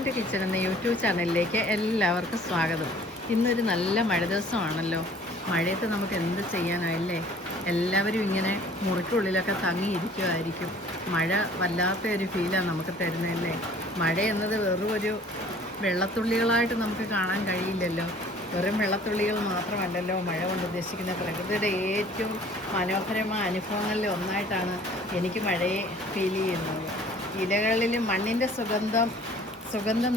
And kitchen എന്ന YouTube ചാനലിലേക്ക് എല്ലാവർക്കും സ്വാഗതം. ഇന്നൊരു നല്ല മഴ ദിവസമാണല്ലോ. മഴയത്ത് നമുക്ക് എന്ത് ചെയ്യാനായില്ലേ? എല്ലാവരും ഇങ്ങനെ മുറിക്കുള്ളിലൊക്കെ തങ്ങിയിരിക്കുമായിരിക്കും. മഴ വല്ലാത്ത ഒരു ഫീലാണ് നമുക്ക് തരുന്നതല്ലേ. മഴ എന്നത് വെറും ഒരു വെള്ളത്തുള്ളികളായിട്ട് നമുക്ക് കാണാൻ കഴിയില്ലല്ലോ. വെറും വെള്ളത്തുള്ളികൾ മാത്രമല്ലല്ലോ മഴ കൊണ്ട് ഉദ്ദേശിക്കുന്ന. പ്രകൃതിയുടെ ഏറ്റവും മനോഹരമായ അനുഭവങ്ങളിൽ ഒന്നായിട്ടാണ് എനിക്ക് മഴയെ ഫീൽ ചെയ്യുന്നത്. ഇലകളിലും മണ്ണിൻ്റെ സുഗന്ധം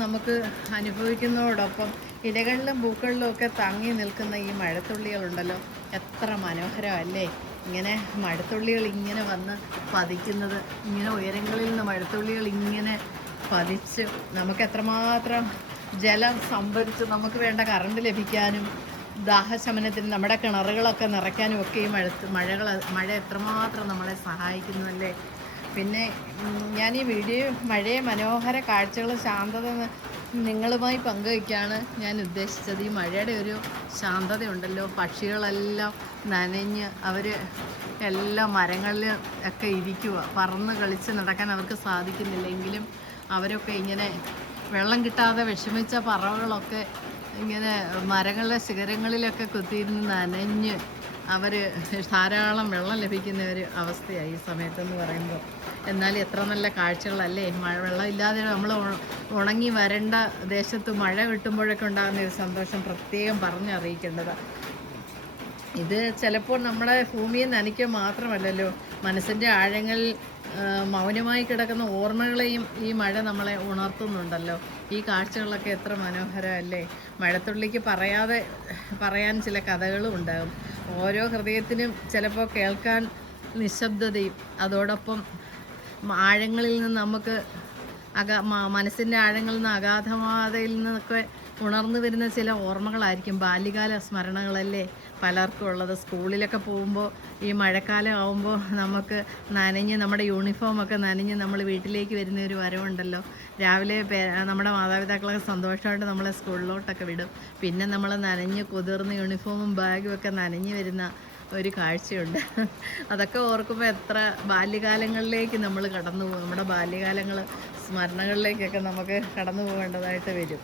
നമുക്ക് അനുഭവിക്കുന്നതോടൊപ്പം ഇലകളിലും പൂക്കളിലും ഒക്കെ തങ്ങി നിൽക്കുന്ന ഈ മഴത്തുള്ളികളുണ്ടല്ലോ, എത്ര മനോഹരമല്ലേ. ഇങ്ങനെ മഴത്തുള്ളികൾ ഇങ്ങനെ വന്ന് പതിക്കുന്നത്, ഇങ്ങനെ ഉയരങ്ങളിൽ നിന്ന് മഴത്തുള്ളികൾ ഇങ്ങനെ പതിച്ച് നമുക്ക് എത്രമാത്രം ജലം സംഭരിച്ച് നമുക്ക് വേണ്ട കറണ്ട് ലഭിക്കാനും ദാഹശമനത്തിന് നമ്മുടെ കിണറുകളൊക്കെ നിറയ്ക്കാനും ഒക്കെ ഈ മഴ എത്രമാത്രം നമ്മളെ സഹായിക്കുന്നുവല്ലേ. പിന്നെ ഞാൻ ഈ വീഡിയോ മഴയെ മനോഹര കാഴ്ചകൾ ശാന്തത നിങ്ങളുമായി പങ്കുവയ്ക്കാണ് ഞാൻ ഉദ്ദേശിച്ചത്. ഈ മഴയുടെ ഒരു ശാന്തതയുണ്ടല്ലോ, പക്ഷികളെല്ലാം നനഞ്ഞ് അവർ എല്ലാ മരങ്ങളിൽ ഒക്കെ ഇരിക്കുക, പറന്ന് കളിച്ച് നടക്കാൻ അവർക്ക് സാധിക്കുന്നില്ലെങ്കിലും അവരൊക്കെ ഇങ്ങനെ വെള്ളം കിട്ടാതെ വിഷമിച്ച പറവകളൊക്കെ ഇങ്ങനെ മരങ്ങളുടെ ശിഖരങ്ങളിലൊക്കെ കുത്തിയിരുന്ന് നനഞ്ഞ് അവർ ധാരാളം വെള്ളം ലഭിക്കുന്ന ഒരു അവസ്ഥയായി ഈ സമയത്തെന്ന് പറയുമ്പോൾ. എന്നാൽ എത്ര നല്ല കാഴ്ചകളല്ലേ. വെള്ളം ഇല്ലാതെ നമ്മൾ ഉണങ്ങി വരേണ്ട ദേശത്ത് മഴ കിട്ടുമ്പോഴൊക്കെ ഉണ്ടാകുന്ന ഒരു സന്തോഷം പ്രത്യേകം പറഞ്ഞറിയിക്കേണ്ടതാണ്. ഇത് ചിലപ്പോൾ നമ്മുടെ ഭൂമിയെ നനയ്ക്കുക മാത്രമല്ലല്ലോ, മനസ്സിൻ്റെ ആഴങ്ങളിൽ മൗനമായി കിടക്കുന്ന ഓർമ്മകളെയും ഈ മഴ നമ്മളെ ഉണർത്തുന്നുണ്ടല്ലോ. ഈ കാഴ്ചകളൊക്കെ എത്ര മനോഹരമല്ലേ. മഴത്തുള്ളിക്ക് പറയാൻ ചില കഥകളും ഉണ്ടാകും. ഓരോ ഹൃദയത്തിനും ചിലപ്പോൾ കേൾക്കാൻ നിശബ്ദതയും അതോടൊപ്പം ആഴങ്ങളിൽ നിന്ന് നമുക്ക് മനസ്സിൻ്റെ ആഴങ്ങളിൽ നിന്ന് അഗാധമാതയിൽ നിന്നൊക്കെ ഉണർന്നു വരുന്ന ചില ഓർമ്മകളായിരിക്കും ബാല്യകാല സ്മരണകളല്ലേ പലർക്കും ഉള്ളത്. സ്കൂളിലൊക്കെ പോകുമ്പോൾ ഈ മഴക്കാലം ആകുമ്പോൾ നമുക്ക് നനഞ്ഞ് നമ്മുടെ യൂണിഫോമൊക്കെ നനഞ്ഞ് നമ്മൾ വീട്ടിലേക്ക് വരുന്ന ഒരു വരവുണ്ടല്ലോ. രാവിലെ നമ്മുടെ മാതാപിതാക്കളൊക്കെ സന്തോഷമായിട്ട് നമ്മളെ സ്കൂളിലോട്ടൊക്കെ വിടും. പിന്നെ നമ്മൾ നനഞ്ഞ് കുതിർന്ന് യൂണിഫോമും ബാഗും ഒക്കെ നനഞ്ഞ് വരുന്ന ഒരു കാഴ്ചയുണ്ട്. അതൊക്കെ ഓർക്കുമ്പോൾ എത്ര ബാല്യകാലങ്ങളിലേക്ക് നമ്മൾ കടന്നു പോകും. നമ്മുടെ ബാല്യകാലങ്ങൾ സ്മരണകളിലേക്കൊക്കെ നമുക്ക് കടന്നു പോകേണ്ടതായിട്ട് വരും.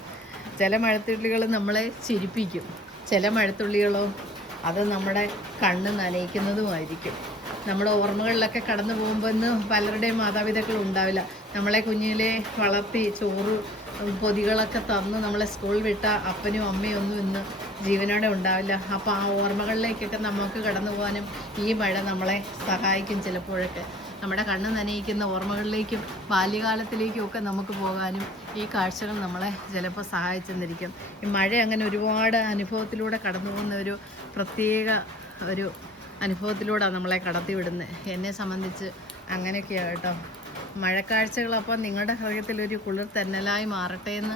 ചില മഴത്തുള്ളികൾ നമ്മളെ ചിരിപ്പിക്കും, ചില മഴത്തുള്ളികളോ അത് നമ്മുടെ കണ്ണ് നനയിക്കുന്നതുമായിരിക്കും. നമ്മുടെ ഓർമ്മകളിലൊക്കെ കടന്നു പോകുമ്പോൾ ഇന്ന് പലരുടെയും മാതാപിതാക്കൾ ഉണ്ടാവില്ല. നമ്മളെ കുഞ്ഞിലെ വളർത്തി ചോറ് പൊതികളൊക്കെ തന്ന് നമ്മളെ സ്കൂളിൽ വിട്ട അപ്പനും അമ്മയും ഒന്നും ഇന്ന് ജീവനോടെ ഉണ്ടാവില്ല. അപ്പോൾ ആ ഓർമ്മകളിലേക്കൊക്കെ നമുക്ക് കടന്നു പോകാനും ഈ മഴ നമ്മളെ സഹായിക്കും. ചിലപ്പോഴൊക്കെ നമ്മുടെ കണ്ണ് നനയിക്കുന്ന ഓർമ്മകളിലേക്കും ബാല്യകാലത്തിലേക്കും ഒക്കെ നമുക്ക് പോകാനും ഈ കാഴ്ചകൾ നമ്മളെ ചിലപ്പോൾ സഹായിച്ചെന്നിരിക്കും. ഈ മഴ അങ്ങനെ ഒരുപാട് അനുഭവത്തിലൂടെ കടന്നു പോകുന്ന ഒരു പ്രത്യേക ഒരു അനുഭവത്തിലൂടെയാണ് നമ്മളെ കടത്തിവിടുന്നത്. എന്നെ സംബന്ധിച്ച് അങ്ങനെയൊക്കെയാണ് കേട്ടോ മഴക്കാഴ്ചകൾ. അപ്പോൾ നിങ്ങളുടെ ഹൃദയത്തിലൊരു കുളിർ തെന്നലായി മാറട്ടെ എന്ന്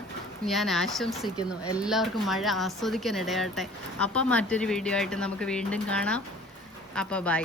ഞാൻ ആശംസിക്കുന്നു. എല്ലാവർക്കും മഴ ആസ്വദിക്കാൻ ഇടയാട്ടെ. അപ്പം മറ്റൊരു വീഡിയോ ആയിട്ട് നമുക്ക് വീണ്ടും കാണാം. അപ്പോൾ ബൈ.